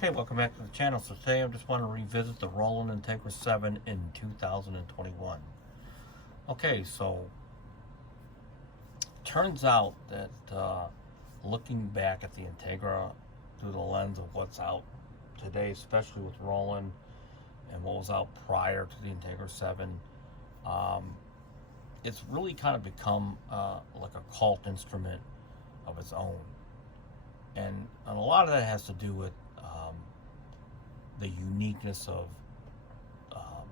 Okay, welcome back to the channel. So today I just want to revisit the Roland Integra 7 in 2021. Okay, so turns out that looking back at the Integra through the lens of what's out today, especially with Roland and what was out prior to the Integra 7, um, it's really kind of become like a cult instrument of its own. And a lot of that has to do with the uniqueness of um,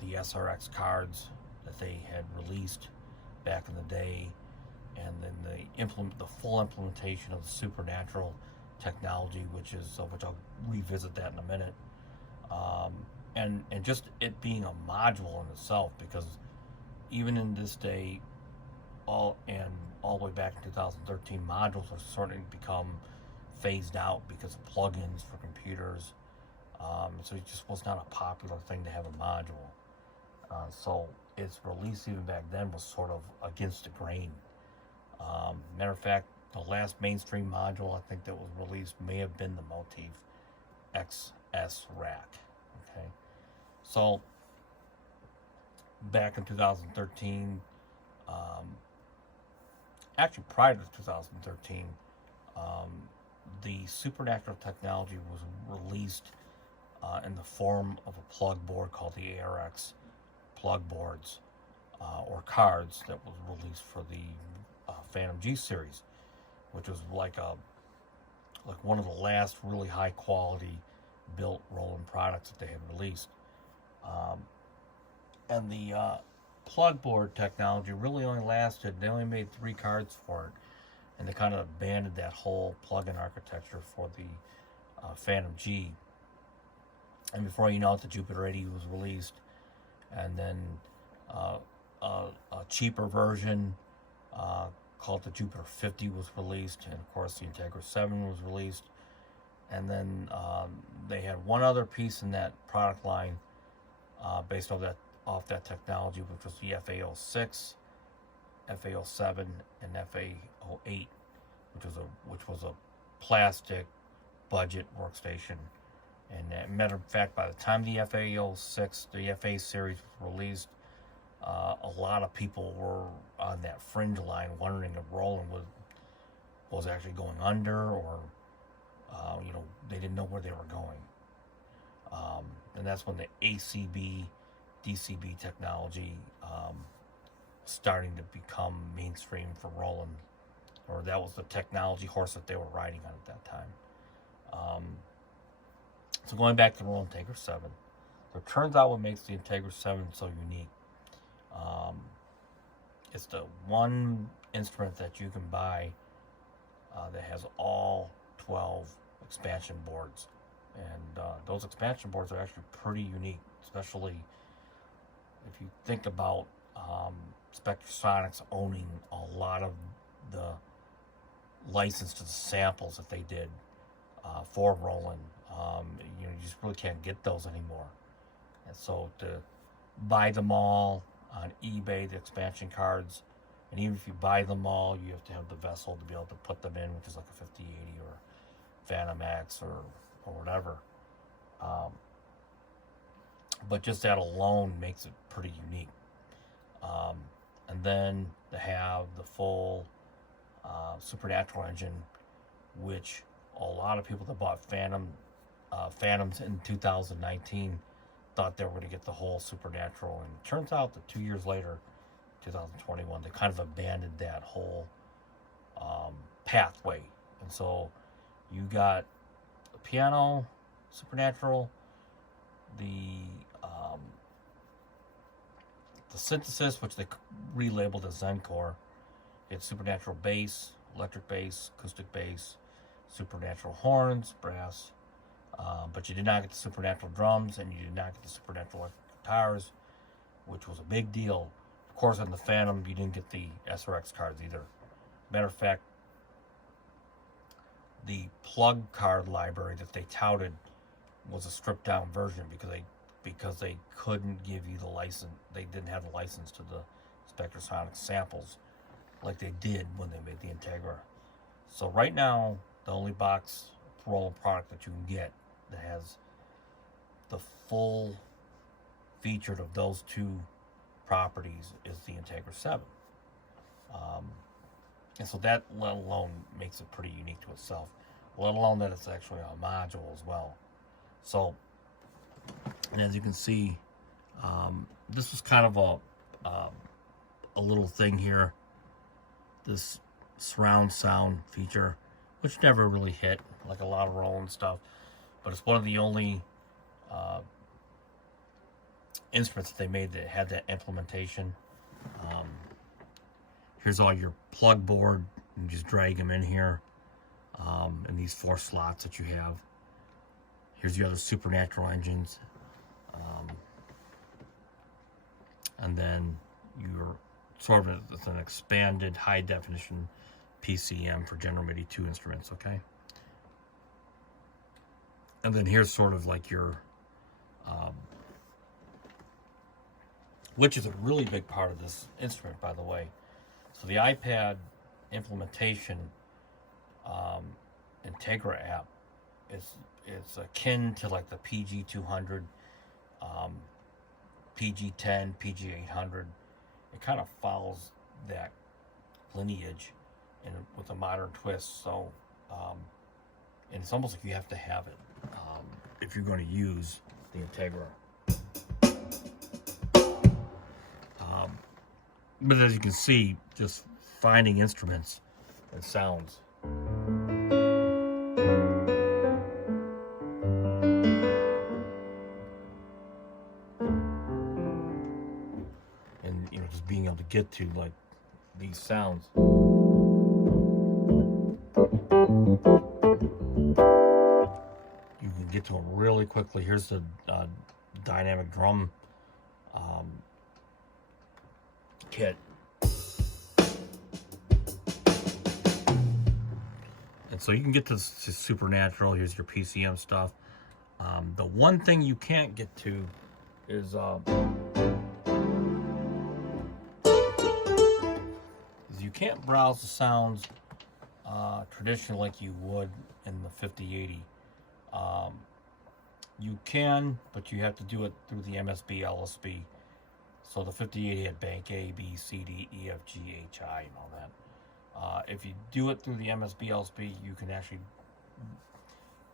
the SRX cards that they had released back in the day, and then the full implementation of the supernatural technology, which I'll revisit that in a minute, um, and just it being a module in itself, because even in this day, all the way back in 2013, modules are starting to become phased out because of plugins for computers. So it just was not a popular thing to have a module. So its release even back then was sort of against the grain. Matter of fact, the last mainstream module I think that was released may have been the Motif XS rack. Okay, so back in 2013, actually prior to 2013, the supernatural technology was released in the form of a plug board called the ARX plug boards, or cards, that was released for the Phantom G series, which was like one of the last really high quality built Roland products that they had released. And the plug board technology really only lasted, they only made 3 cards for it, and they kind of abandoned that whole plug-in architecture for the Phantom G. And before you know it, the Jupiter 80 was released, and then a cheaper version called the Jupiter 50 was released, and of course the Integra 7 was released. And then they had one other piece in that product line based off that technology, which was the FA06, FA07, and FA08, which was a plastic budget workstation. And matter of fact, by the time the FA06, the FA series was released, a lot of people were on that fringe line wondering if Roland was actually going under, or they didn't know where they were going. And that's when the ACB, DCB technology starting to become mainstream for Roland, or that was the technology horse that they were riding on at that time. So going back to the Roland Integra 7, it turns out what makes the Integra 7 so unique. It's the one instrument that you can buy that has all 12 expansion boards. And those expansion boards are actually pretty unique, especially if you think about Spectrasonics owning a lot of the license to the samples that they did for Roland. You just really can't get those anymore. And so to buy them all on eBay, the expansion cards, and even if you buy them all, you have to have the vessel to be able to put them in, which is like a 5080 or Phantom X or whatever. But just that alone makes it pretty unique. And then to have the full Supernatural engine, which a lot of people that bought Phantoms in 2019 thought they were going to get the whole Supernatural, and it turns out that 2 years later, 2021, they kind of abandoned that whole pathway. And so you got the piano Supernatural, the synthesis, which they relabeled as Zencore. It's Supernatural bass, electric bass, acoustic bass, Supernatural horns, brass, but you did not get the Supernatural drums, and you did not get the Supernatural electric guitars, which was a big deal. Of course, on the Phantom, you didn't get the SRX cards either. Matter of fact, the plug card library that they touted was a stripped down version because they couldn't give you the license. They didn't have the license to the Spectrasonic samples like they did when they made the Integra. So right now, the only box Roland product that you can get that has the full featured of those two properties is the Integra 7. And so that, let alone, makes it pretty unique to itself, let alone that it's actually a module as well. So, and as you can see, this was kind of a little thing here, this surround sound feature, which never really hit like a lot of Roland stuff, but it's one of the only instruments that they made that had that implementation. Here's all your plug board. You just drag them in here, in these 4 slots that you have. Here's the other Supernatural engines, and then you're sort of it's an expanded high definition PCM for General MIDI 2 instruments. Okay, and then here's sort of like your which is a really big part of this instrument, by the way. So the iPad implementation Integra app is akin to like the PG200, PG10, PG800. It kind of follows that lineage and with a modern twist. So and it's almost like you have to have it if you're going to use the Integra. But as you can see, just finding instruments and sounds. And, just being able to get to, like, these sounds. You can get to them really quickly. Here's the dynamic drum kit. And so you can get to Supernatural. Here's your PCM stuff. The one thing you can't get to is you can't browse the sounds traditionally like you would in the 5080. You can, but you have to do it through the MSB LSB. So the 5080 had bank A, B, C, D, E, F, G, H, I, and all that. If you do it through the MSB LSB, you can actually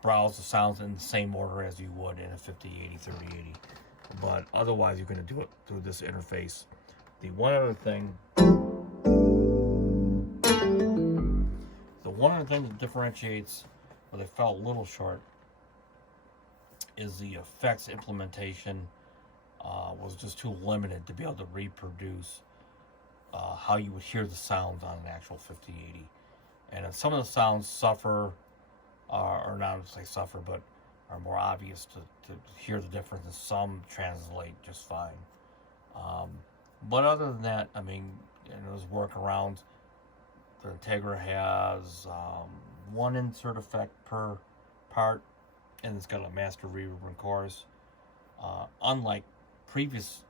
browse the sounds in the same order as you would in a 5080, 3080. But otherwise, you're going to do it through this interface. The one other thing that differentiates, where they fell a little short, is the effects implementation was just too limited to be able to reproduce how you would hear the sounds on an actual 5080. And some of the sounds suffer, or not to say suffer, but are more obvious to hear the difference, and some translate just fine. But other than that, I mean, there's workarounds. The Integra has one insert effect per part, and it's got a master reverb and chorus. Unlike its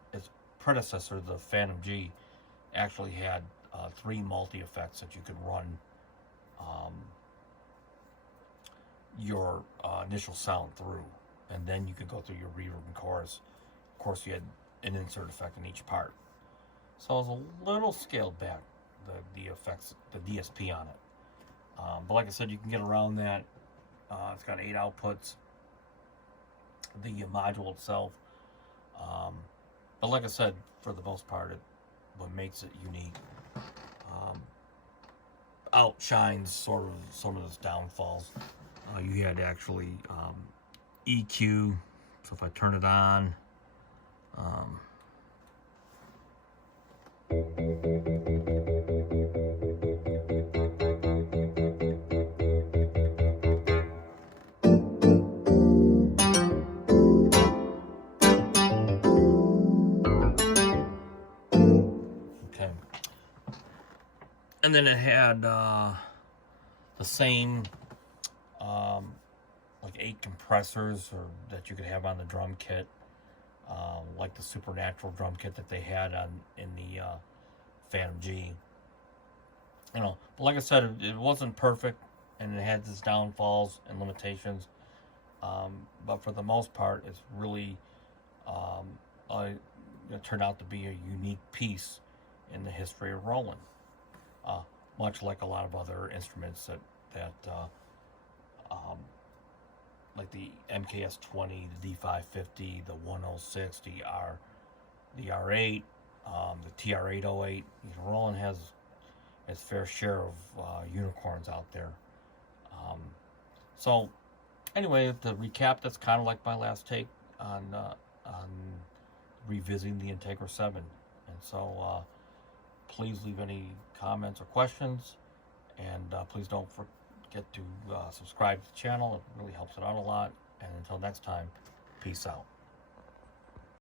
predecessor, the Phantom G, actually had 3 multi-effects that you could run your initial sound through, and then you could go through your reverb and chorus. Of course, you had an insert effect in each part, so it was a little scaled back, the effects, the DSP on it. But like I said, you can get around that. It's got 8 outputs, the module itself. But like I said, for the most part, what makes it unique outshines sort of some of its downfalls. You had actually EQ, so if I turn it on, okay, and then it had the same like 8 compressors that you could have on the drum kit, like the Supernatural drum kit that they had in the Phantom G. But like I said, it wasn't perfect. and it has its downfalls and limitations. But for the most part, it's really turned out to be a unique piece in the history of Roland. Much like a lot of other instruments like the MKS 20, the D550, the 106, the R8, the TR808. Roland has its fair share of unicorns out there. So anyway, to recap, that's kind of like my last take on revisiting the Integra 7. And so please leave any comments or questions, and please don't forget to subscribe to the channel. It really helps it out a lot. And until next time, peace out.